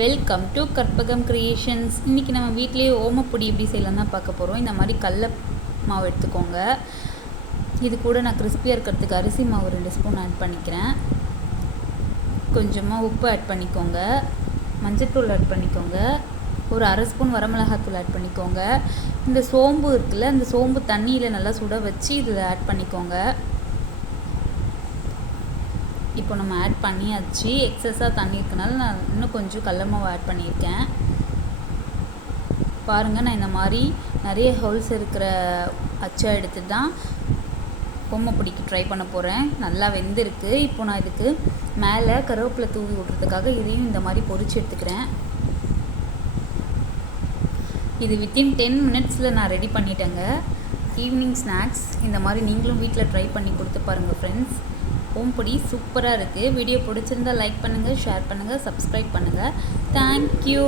Welcome to Karpagam creations. இன்றைக்கி நம்ம வீட்டிலேயே ஓமப்பொடி எப்படி செய்யலாம் தான் பார்க்க போகிறோம். இந்த மாதிரி கடல மாவு எடுத்துக்கோங்க. இது கூட நான் கிறிஸ்பியாக இருக்கிறதுக்கு அரிசி மாவு 2 ஸ்பூன் ஆட் பண்ணிக்கிறேன். கொஞ்சமாக உப்பு ஆட் பண்ணிக்கோங்க. மஞ்சள்தூள் ஆட் பண்ணிக்கோங்க. ஒரு அரை ஸ்பூன் வரமிளகாத்தூள் ஆட் பண்ணிக்கோங்க. இந்த சோம்பு இருக்குல்ல, இந்த சோம்பு தண்ணியில் நல்லா சுட வச்சு இதில் ஆட் பண்ணிக்கோங்க. இப்போ நம்ம ஆட் பண்ணியாச்சு. எக்ஸஸாக தண்ணி இருக்கனால நான் இன்னும் கொஞ்சம் கடல மாவு ஆட் பண்ணியிருக்கேன். பாருங்கள், நான் இந்த மாதிரி நிறைய ஹோல்ஸ் இருக்கிற அச்சை எடுத்து தான் ஓமப்பொடிக்கு ட்ரை பண்ண போகிறேன். நல்லா வெந்திருக்கு. இப்போ நான் இதுக்கு மேலே கருவேப்பிலை தூவி விட்றதுக்காக இதையும் இந்த மாதிரி பொரிச்சு எடுத்துக்கிறேன். இது வித்தின் 10 மினிட்ஸில் நான் ரெடி பண்ணிட்டேங்க. ஈவினிங் ஸ்நாக்ஸ் இந்த மாதிரி நீங்களும் வீட்டில் ட்ரை பண்ணி கொடுத்து பாருங்கள் ஃப்ரெண்ட்ஸ். ஓமப்பொடி சூப்பராக இருக்குது. வீடியோ பிடிச்சிருந்தால் லைக் பண்ணுங்கள், ஷேர் பண்ணுங்கள், சப்ஸ்கிரைப் பண்ணுங்கள். தேங்க்யூ.